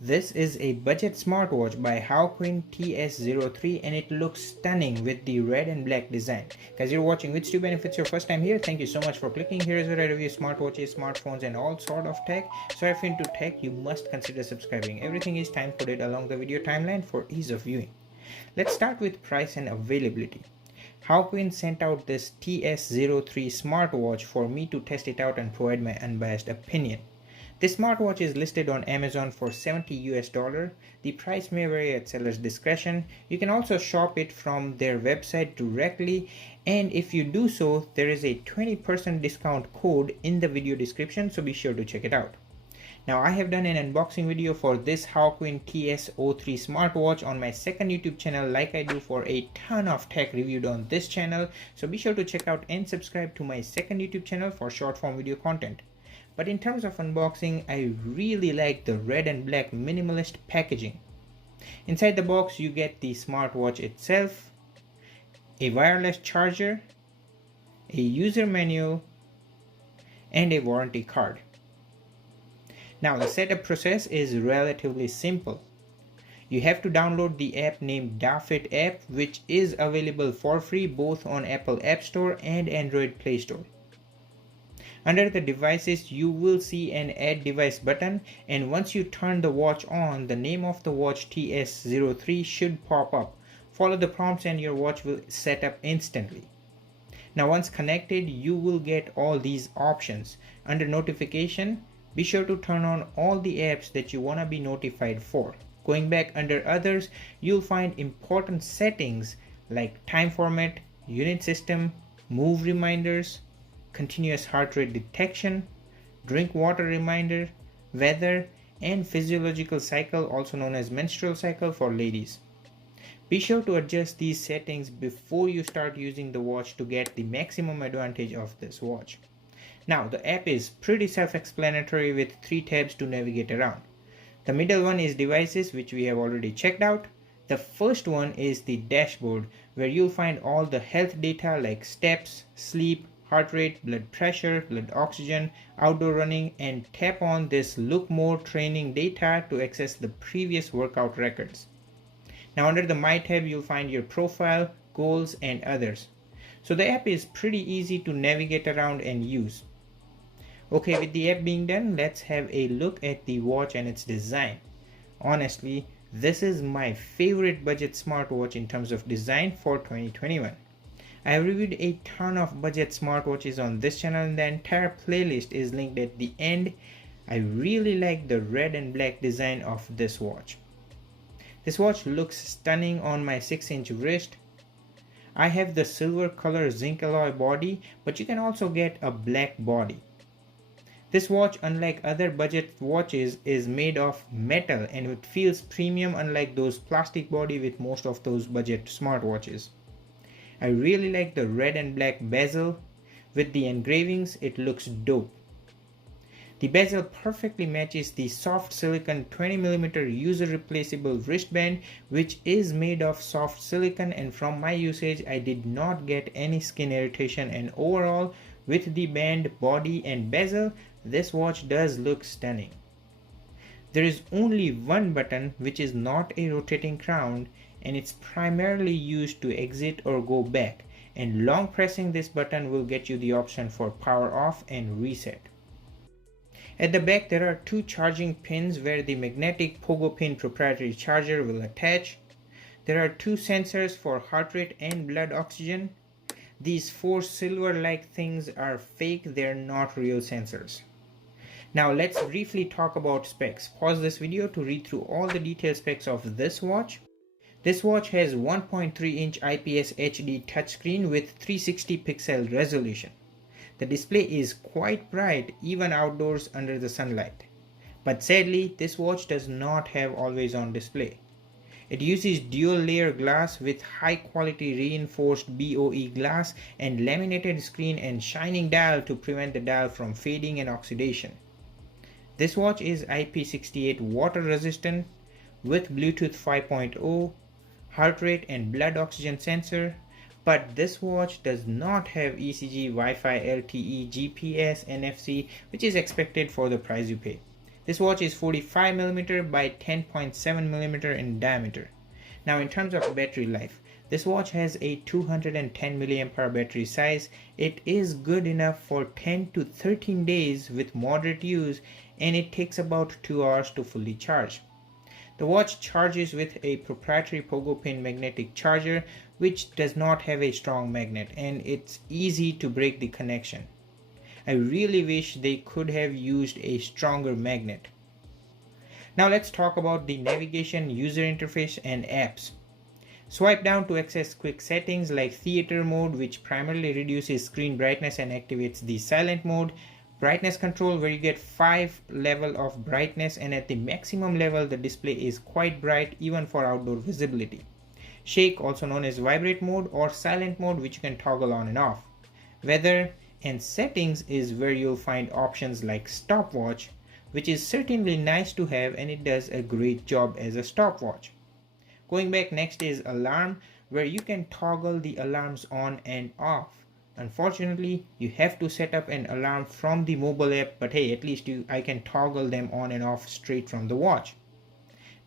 This is a budget smartwatch by Haoqin TS03 and it looks stunning with the red and black design. Guys, you're watching WithStube and if it's your first time here, thank you so much for clicking. Here is where I review smartwatches, smartphones and all sort of tech. So if you're into tech, you must consider subscribing. Everything is time coded along the video timeline for ease of viewing. Let's start with price and availability. Haoqin sent out this TS03 smartwatch for me to test it out and provide my unbiased opinion. This smartwatch is listed on Amazon for $70. The price may vary at seller's discretion. You can also shop it from their website directly, and if you do so, there is a 20% discount code in the video description, so be sure to check it out. Now, I have done an unboxing video for this Haoqin TS03 smartwatch on my second YouTube channel, like I do for a ton of tech reviewed on this channel, so be sure to check out and subscribe to my second YouTube channel for short form video content. But in terms of unboxing, I really like the red and black minimalist packaging. Inside the box, you get the smartwatch itself, a wireless charger, a user manual, and a warranty card. Now, the setup process is relatively simple. You have to download the app named DaFit app, which is available for free both on Apple App Store and Android Play Store. Under the devices, you will see an add device button, and once you turn the watch on, the name of the watch TS03 should pop up. Follow the prompts and your watch will set up instantly. Now, once connected, you will get all these options. Under notification, be sure to turn on all the apps that you want to be notified for. Going back under others, you'll find important settings like time format, unit system, move reminders, continuous heart rate detection, drink water reminder, weather, and physiological cycle, also known as menstrual cycle for ladies. Be sure to adjust these settings before you start using the watch to get the maximum advantage of this watch. Now, the app is pretty self-explanatory with 3 tabs to navigate around. The middle one is devices, which we have already checked out. The first one is the dashboard, where you'll find all the health data like steps, sleep, heart rate, blood pressure, blood oxygen, outdoor running, and tap on this Look More training data to access the previous workout records. Now, under the My tab, you'll find your profile, goals, and others. So the app is pretty easy to navigate around and use. Okay, with the app being done, let's have a look at the watch and its design. Honestly, this is my favorite budget smartwatch in terms of design for 2021. I have reviewed a ton of budget smartwatches on this channel and the entire playlist is linked at the end. I really like the red and black design of this watch. This watch looks stunning on my 6-inch wrist. I have the silver color zinc alloy body, but you can also get a black body. This watch, unlike other budget watches, is made of metal and it feels premium, unlike those plastic body with most of those budget smartwatches. I really like the red and black bezel. With the engravings, it looks dope. The bezel perfectly matches the soft silicone 20mm user replaceable wristband, which is made of soft silicone, and from my usage I did not get any skin irritation, and overall with the band, body and bezel, this watch does look stunning. There is only one button which is not a rotating crown, and it's primarily used to exit or go back, and long pressing this button will get you the option for power off and reset. At the back, there are 2 charging pins where the magnetic pogo pin proprietary charger will attach. There are 2 sensors for heart rate and blood oxygen. These 4 silver-like things are fake, they're not real sensors. Now let's briefly talk about specs. Pause this video to read through all the detailed specs of this watch. This watch has 1.3-inch IPS HD touchscreen with 360 pixel resolution. The display is quite bright even outdoors under the sunlight. But sadly, this watch does not have always-on display. It uses dual layer glass with high quality reinforced BOE glass and laminated screen and shining dial to prevent the dial from fading and oxidation. This watch is IP68 water resistant with Bluetooth 5.0, heart rate and blood oxygen sensor, but this watch does not have ECG, Wi-Fi, LTE, GPS, NFC, which is expected for the price you pay. This watch is 45mm by 10.7mm in diameter. Now in terms of battery life, this watch has a 210 mAh battery size. It is good enough for 10 to 13 days with moderate use, and it takes about 2 hours to fully charge. The watch charges with a proprietary pogo pin magnetic charger, which does not have a strong magnet, and it's easy to break the connection. I really wish they could have used a stronger magnet. Now let's talk about the navigation, user interface, and apps. Swipe down to access quick settings like theater mode, which primarily reduces screen brightness and activates the silent mode. Brightness control, where you get 5 level of brightness, and at the maximum level the display is quite bright even for outdoor visibility. Shake, also known as vibrate mode, or silent mode, which you can toggle on and off. Weather and settings is where you'll find options like stopwatch, which is certainly nice to have, and it does a great job as a stopwatch. Going back, next is alarm, where you can toggle the alarms on and off. Unfortunately, you have to set up an alarm from the mobile app, but hey, at least I can toggle them on and off straight from the watch.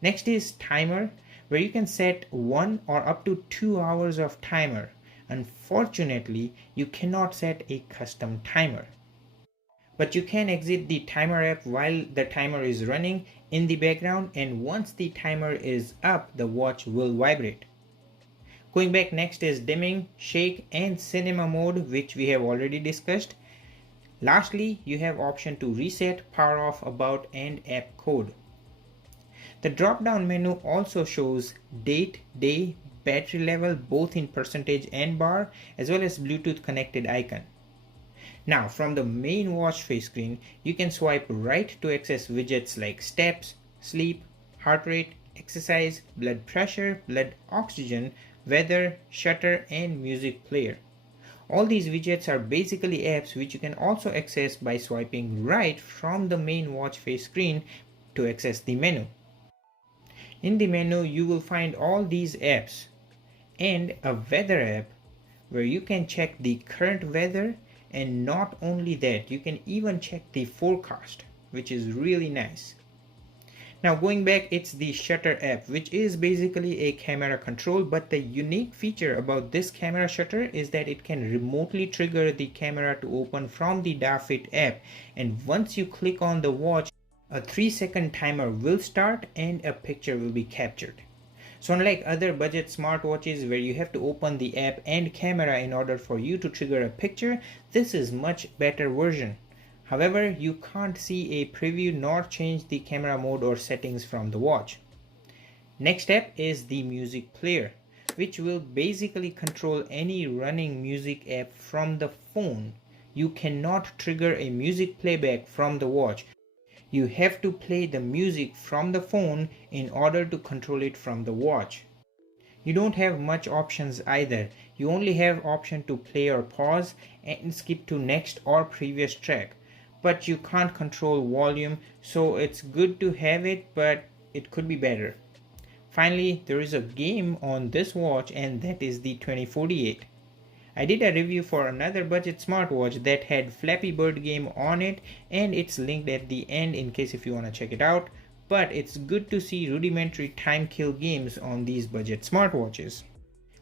Next is timer, where you can set 1 or up to 2 hours of timer. Unfortunately, you cannot set a custom timer, but you can exit the timer app while the timer is running in the background, and once the timer is up, the watch will vibrate. Going back, next is dimming, shake, and cinema mode, which we have already discussed. Lastly, you have option to reset, power off, about, and app code. The drop down menu also shows date, day, battery level both in percentage and bar, as well as Bluetooth connected icon. Now from the main watch face screen, you can swipe right to access widgets like steps, sleep, heart rate, exercise, blood pressure, blood oxygen, weather, shutter, and music player. All these widgets are basically apps which you can also access by swiping right from the main watch face screen to access the menu. In the menu, you will find all these apps and a weather app where you can check the current weather, and not only that, you can even check the forecast, which is really nice. Now going back, it's the shutter app, which is basically a camera control, but the unique feature about this camera shutter is that it can remotely trigger the camera to open from the Dafit app, and once you click on the watch, a 3-second timer will start and a picture will be captured. So unlike other budget smartwatches where you have to open the app and camera in order for you to trigger a picture, this is much better version. However, you can't see a preview nor change the camera mode or settings from the watch. Next step is the music player, which will basically control any running music app from the phone. You cannot trigger a music playback from the watch. You have to play the music from the phone in order to control it from the watch. You don't have much options either. You only have option to play or pause and skip to next or previous track. But you can't control volume, so it's good to have it, but it could be better. Finally, there is a game on this watch, and that is the 2048. I did a review for another budget smartwatch that had Flappy Bird game on it, and it's linked at the end in case if you want to check it out. But it's good to see rudimentary time kill games on these budget smartwatches.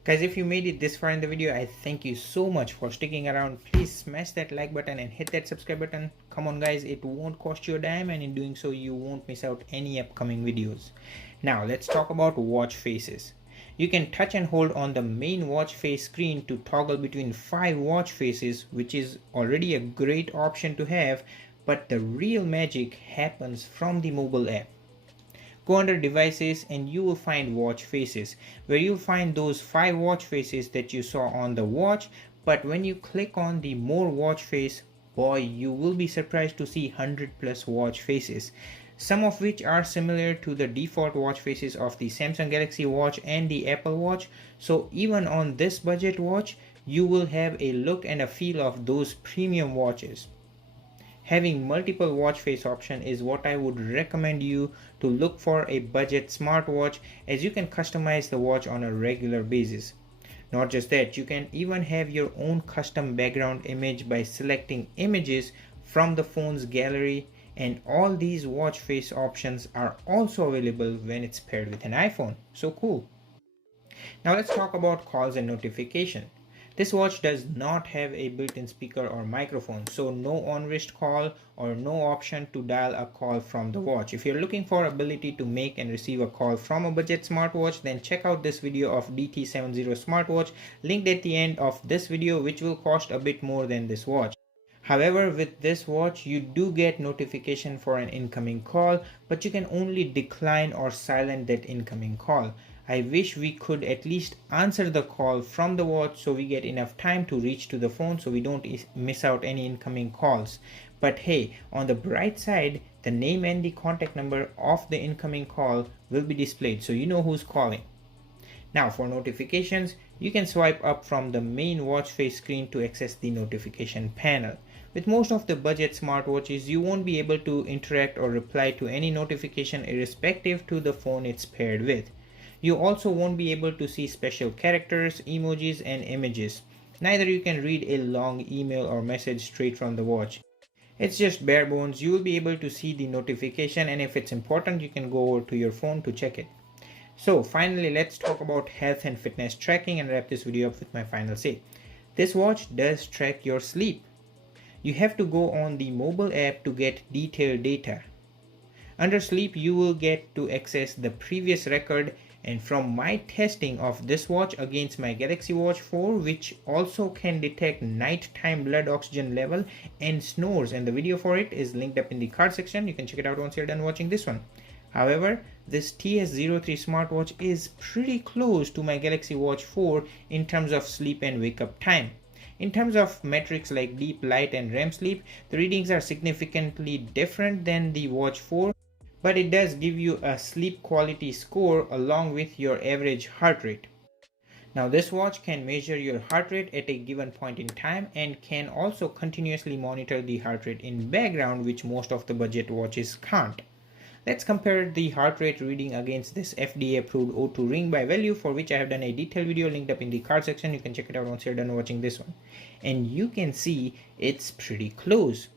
Guys, if you made it this far in the video, I thank you so much for sticking around. Please smash that like button and hit that subscribe button. Come on guys, it won't cost you a dime, and in doing so you won't miss out any upcoming videos. Now let's talk about watch faces. You can touch and hold on the main watch face screen to toggle between 5 watch faces, which is already a great option to have, but the real magic happens from the mobile app. Go under devices and you will find watch faces, where you'll find those 5 watch faces that you saw on the watch, but when you click on the more watch face, boy, you will be surprised to see 100+ watch faces. Some of which are similar to the default watch faces of the Samsung Galaxy Watch and the Apple Watch, so even on this budget watch, you will have a look and a feel of those premium watches. Having multiple watch face option is what I would recommend you to look for a budget smartwatch, as you can customize the watch on a regular basis. Not just that, you can even have your own custom background image by selecting images from the phone's gallery, And all these watch face options are also available when it's paired with an iPhone. So cool. Now let's talk about calls and notification. This watch does not have a built-in speaker or microphone, so no on-wrist call or no option to dial a call from the watch. If you're looking for ability to make and receive a call from a budget smartwatch, then check out this video of DT70 smartwatch linked at the end of this video, which will cost a bit more than this watch. However, with this watch, you do get notification for an incoming call, but you can only decline or silence that incoming call. I wish we could at least answer the call from the watch so we get enough time to reach to the phone so we don't miss out any incoming calls. But hey, on the bright side, the name and the contact number of the incoming call will be displayed so you know who's calling. Now for notifications, you can swipe up from the main watch face screen to access the notification panel. With most of the budget smartwatches, you won't be able to interact or reply to any notification irrespective to the phone it's paired with. You also won't be able to see special characters, emojis, and images. Neither you can read a long email or message straight from the watch. It's just bare bones. You will be able to see the notification, and if it's important, you can go over to your phone to check it. So finally, let's talk about health and fitness tracking and wrap this video up with my final say. This watch does track your sleep. You have to go on the mobile app to get detailed data. Under sleep, you will get to access the previous record, and from my testing of this watch against my Galaxy Watch 4, which also can detect nighttime blood oxygen level and snores, and the video for it is linked up in the card section. You can check it out once you're done watching this one. However, this TS03 smartwatch is pretty close to my Galaxy Watch 4 in terms of sleep and wake up time. In terms of metrics like deep, light, and REM sleep, the readings are significantly different than the Watch 4, but it does give you a sleep quality score along with your average heart rate. Now this watch can measure your heart rate at a given point in time and can also continuously monitor the heart rate in background, which most of the budget watches can't. Let's compare the heart rate reading against this FDA approved O2 ring by value, for which I have done a detailed video linked up in the card section. You can check it out once you're done watching this one. And you can see it's pretty close.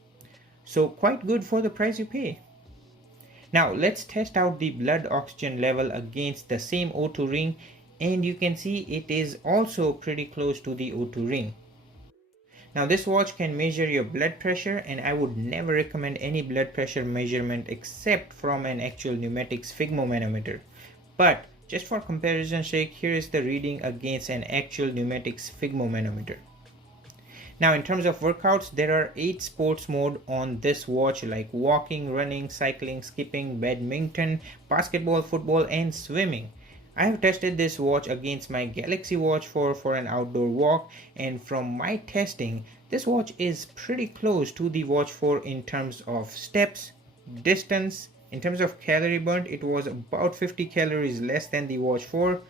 So quite good for the price you pay. Now let's test out the blood oxygen level against the same O2 ring, and you can see it is also pretty close to the O2 ring. Now this watch can measure your blood pressure, and I would never recommend any blood pressure measurement except from an actual pneumatic sphygmomanometer. But just for comparison's sake, here is the reading against an actual pneumatic sphygmomanometer. Now in terms of workouts, there are 8 sports mode on this watch, like walking, running, cycling, skipping, badminton, basketball, football, and swimming. I have tested this watch against my Galaxy Watch 4 for an outdoor walk, and from my testing, this watch is pretty close to the Watch 4 in terms of steps, distance. In terms of calorie burnt, it was about 50 calories less than the Watch 4.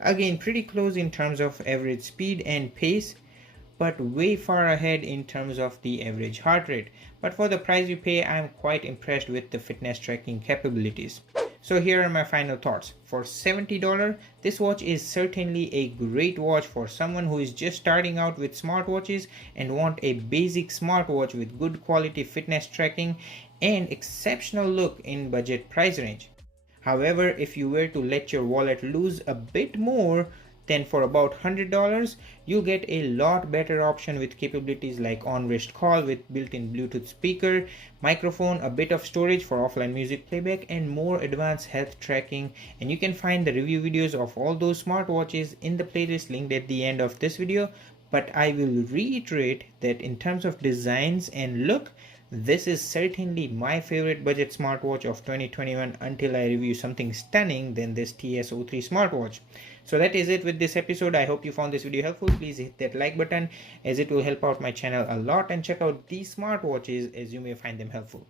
Again, pretty close in terms of average speed and pace, but way far ahead in terms of the average heart rate. But for the price you pay, I'm quite impressed with the fitness tracking capabilities. So here are my final thoughts. For $70, this watch is certainly a great watch for someone who is just starting out with smartwatches and want a basic smartwatch with good quality fitness tracking and exceptional look in budget price range. However, if you were to let your wallet loose a bit more, then for about $100, you'll get a lot better option with capabilities like on-wrist call with built-in Bluetooth speaker, microphone, a bit of storage for offline music playback, and more advanced health tracking. And you can find the review videos of all those smartwatches in the playlist linked at the end of this video. But I will reiterate that in terms of designs and look, this is certainly my favorite budget smartwatch of 2021 until I review something stunning than this TS03 smartwatch. So that is it with this episode. I hope you found this video helpful. Please hit that like button as it will help out my channel a lot, and check out these smartwatches as you may find them helpful.